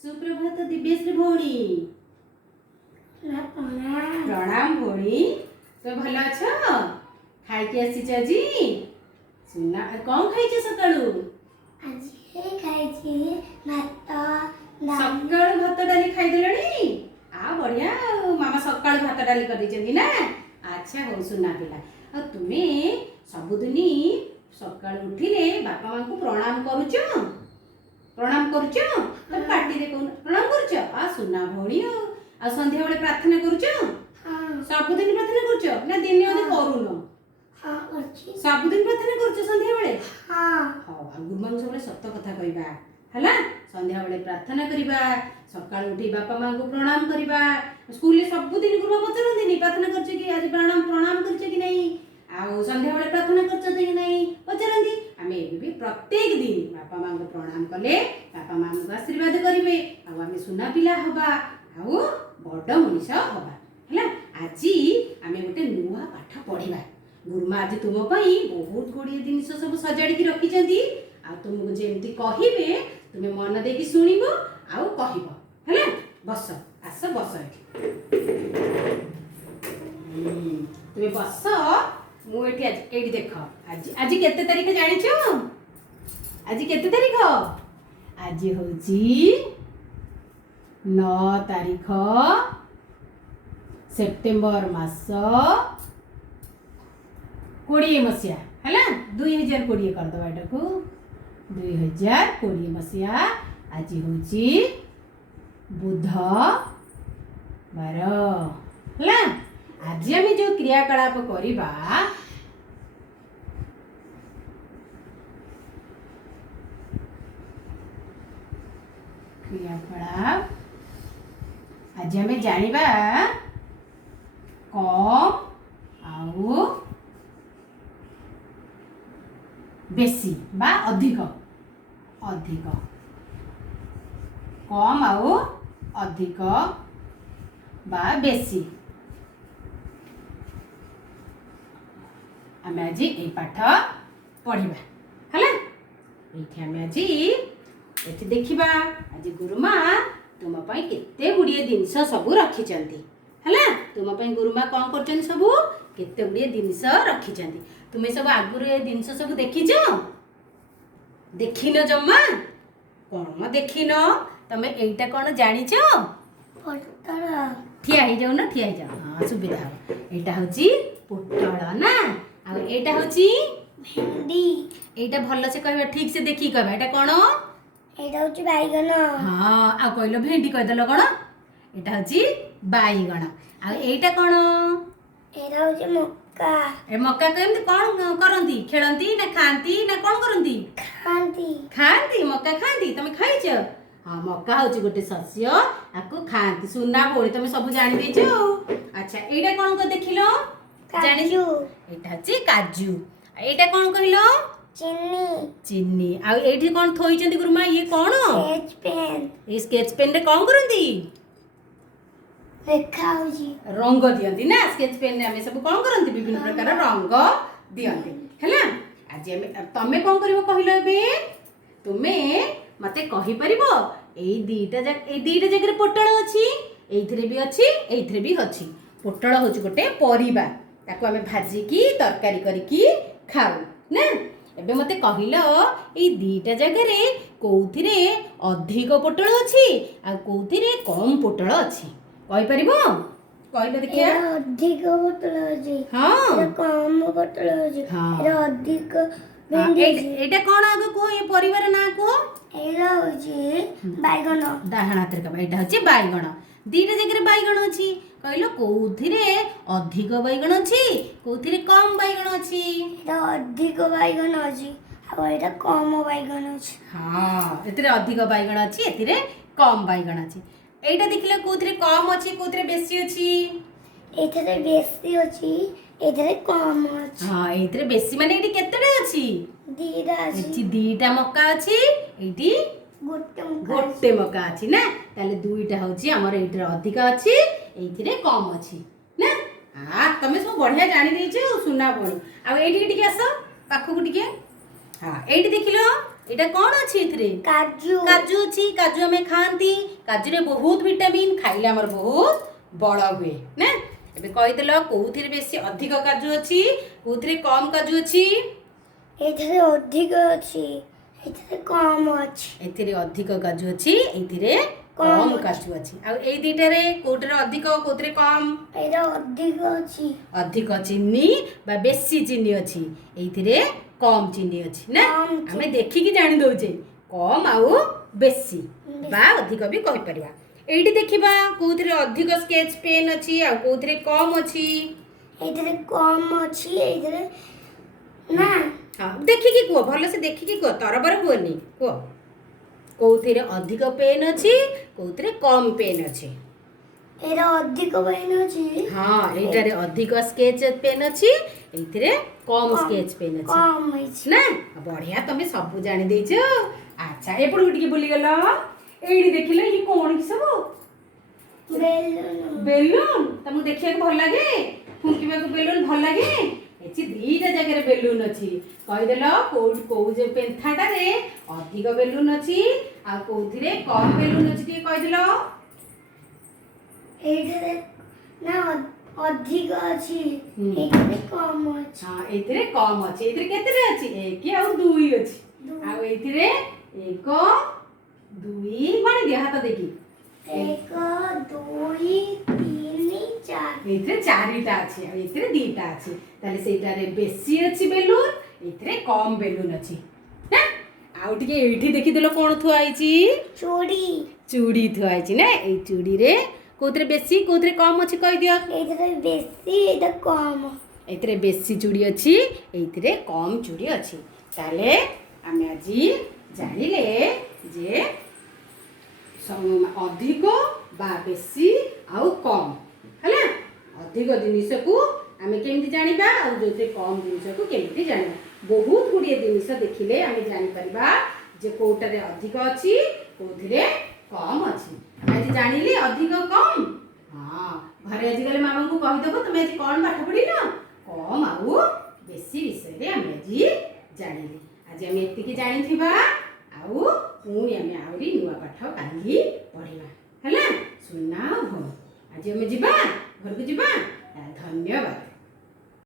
सुप्रभात दिव्यश्री भौणी। प्रणाम भौणी। तो भल अछ? खाई के आसी जी सुना कौन खाई सकाळू? आज खाई भात सकाळू भात डाली खाई देलणी। आ बढ़िया मामा सकाळू भात डाली कर दी ना। अच्छा हो सुना पिला आ तुमे सबुदिनी सकाळू उठिले बापा मां को प्रणाम करूछ? प्रणाम करूछ? तो पार्टी रे कोन प्रणाम करूछ? आ सुना भौणी आ संध्या बेले प्रार्थना करूछ? हां सबुदिन प्रार्थना करूछ ना दिन अदे करूनो? हां करछि। सबुदिन प्रार्थना करूछ संध्या बेले? हां हां गुरुमान सबले सत्य कथा कहबा हला। संध्या बेले प्रार्थना करिबा, सकाळ उठी बापा मां को प्रणाम करिबा। स्कूल ले सबुदिन गुरुमा पचरंदिनी प्रार्थना करछ कि आज प्रणाम करछ कि नहीं, आ संध्या बेले प्रार्थना करछ कि नहीं पचरंदी। आमे भी प्रत्येक दिन बापा मां को प्रणाम कले बापा मां को आशीर्वाद करिवे आ आमे सुना पिला हबा आ बड़ मनीष हबा हला। आजी आमे गोटे नुवा पाठ पढिबा। गुरुमा आज तुम पई बहुत गुडी जिनिस सब सजाडी की रखी चंदी आ तुमको जेमती कहिबे तुमे मन देकी सुनिबो आ कहिबो हला। बस आस बस तुमे बस मु एठी आज एठी देख। आज आज केते तारीख जानिछो? आज केते तारीख? आज होची 9 तारीख सेप्टेम्बर मास 20 मसिया हला। 2020 कर दबा एटा को 2020 मसिया। आज होची बुधवार हला। आज आम जो क्रियाकलाप करिबा क्रियाकलाप आज आम जानिबा कम आउ बेसी बा अधिक। अधिक कम आउ अधिक बा बेसी। आम आज ए पाठ पढ़िबा हला। एठी आम आज एठी देखिबा आज गुरुमा तुम पई केते गुडिए जिनिस सब रखी चंती हला। तुम पई गुरुमा कोन करचन सब केते गुडिए जिनिस रखी चंती। तुमे सब आगुरु ए जिनिस सब देखिछो? देखिनो जम्मा कोन देखिनो? तमे एइटा कोन जानिछो? पोटल ठिया ही जाऊ ना, ठिया ही जाऊ। हां सुविधा हो। एइटा होची पोटल ना आ एइटा होची भेंडी। एइटा भलो से कहबा, ठीक से देखि कहबा। एटा कोन? एटा होची बैगन। हां आ कहलो भेंडी कह देलो कोन? एटा होची बाईगण। आ एइटा कोन? एटा होची मक्का। ए मक्का केमती कोन करंती? खेलंती ना खांती ना कोन करंती? खांती। खांती मक्का खांती। तमे खाइछ? हां मक्का होची गोटे शस्य आको खांती। सुना बोली तमे सब जानि देइछो। अच्छा एइटा कोन को देखिलो? काजू। एइटा होची काजू। एइटा कोन कहिलो? चीनी। चीनी। आ एइठी कोन थोइचंती गुरुमा? ये कोन? Sketch pen. ए स्केच पेन रे कोन करंती? रेखा होची रंग दियंती ना। स्केच पेन रे हमें सब कोन करंती? विभिन्न प्रकार रंग दियंती हला। आज हमें तमे कोन करिवो कहिलो? एबे तुमे मते कहि परिबो ए दीटा जगह रे पोटल अछि, एइथरे भी अछि, एइथरे भी अछि। पोटल होची गोटे परिबा, ताको हमें भाजी की तरकारी करी की खाऊ ना। एबे मते कहिलो ए दीटा जगह रे कोउथिरे अधिक पोटल अछि आ कोउथिरे कम पोटल अछि? कहि परिबो? कहिलो देखिया। एटा अधिक पोटल होची। हां एटा कम पोटल होची। हां एटा अधिक भेंडी होची। एटा कोन आगो को? ए परिवार ना को? एटा होची बैगन। डाहाण हाथ रे कबा एटा होची बाईगण। दीटा जगह रे बाईगण अछि, कहलो कोउथिरे अधिक बाईगण अछि कोउथिरे कम बाईगण अछि? एटा अधिक बैगन होची आ एटा कम बैगन होची। हां एतिरे अधिक बाईगण अछि, एतिरे कम बाईगण अछि। एइटा देखिले कोउथिरे कम अछि कोउथिरे बेसी अछि? एथरे बेसी होची, एथरे कम होची। हां एतिरे बेसी माने एटी केतेटा अछि? दीटा एटी अछि। दीटा मक्का अछि, एटी गोटे मक्का अछि ना। ताले दुईटा होची हमर एइटर अधिक अछि, एइथिरे कम अछि ना। आ तमे सब बढ़िया जानि देइछो सुना बोली। आ एइठी टिके आसो पाखु टिके। हां एइठी देखिलो एटा कौन अछि इथरे काजू काजू अछि काजू हमें खाती काजू रे बहुत विटामिन खाइले हमर बहुत बड़ हुए ना एबे कहि देलो कोउथिरे बेसी अधिक काजू अछि कोउथिरे कम काजू अछि एथरे अधिक अछि एथरे कम अछि एथिरे अधिक काजू अछि एथिरे कम काजू अछि आ एई दिटारे कोउटरे अधिक कोउटरे कम एरा अधिक अछि अधिक चीनी बा बेसी चीनी अछि एथिरे कम चीनी अछि ना कम हमें देखि कि जानि दउचे कम आउ बेसी बा अधिक भी कहि परिबा एइठी देखिबा कोउथिरे अधिक स्केच पेन अछि आ कोउथिरे कम अछि एथरे कम अछि एथरे ना हां देखि कि को भलो से देखि कि को तरबर कोनी को कोउथिरे अधिक पेन अछि कोउथिरे कम पेन अछि एरा अधिक पेन अछि हां एटारे अधिक स्केच पेन अछि एथिरे कम स्केच पेन अछि कम अछि ना बढ़िया तमे सब जानि देइछो अच्छा एपड़ गुटिके बोली गलो एइडी देखिलो ई कोन कि सब बेलून बेलून तमु देखिया को भल लागे फुंकिबा को बेलून भल लागे एछि दीटा जगह बेलून अछि कहि देलो को जे पेंथाटा रे अधिक बेलून अछि आ कोथिरे कम बेलून अछि के कहि देलो एथरे ना अधिक अछि एथरे कम अछि हां एथिरे कम अछि एथिरे केतेरे अछि 1 आ 2 अछि आ एथिरे 1 2 माने दिया हाथ देखि 1 2 3 4 एथिरे चारिटा अछि आ एथिरे दीटा अछि ताले सेटारे बेसी अछि बेलून एथिरे कम बेलून अछि ना आउ टिके एठी देखि देलो कोन थुआ आइची चूड़ी थुआ आइची ना ए चूड़ी रे कोथरे बेसी कोथरे कम अछि कहि दियो एथरे बेसी एटा कम एथिरे बेसी चूड़ी अछि एथिरे कम चूड़ी अछि ताले आमे आजी जानिले जे अधिक बा बेसी आउ कम हला अधिक जिनिस को आमे केमति जानिबा आ जोते कम जिनिस को केमति जानिबा बहुत गुडिए जिनिस देखिले आमे जानि परिबा जे कोटारे अधिक अछि कोथिरे कम अछि आमे जानिले अधिक कम हां घरे आज गले मामा को कहि देबो तमे आज कोन पाठ पढिलो कम आउ बेसी विषय रे आमे आज जानिले आज आमे एतिकी जानिथिबा आउ पुणी आमे आउरी नुवा पाठ काली पढिबा हला सुना हो आज आमे जिबा घर को जिबा धन्यवाद।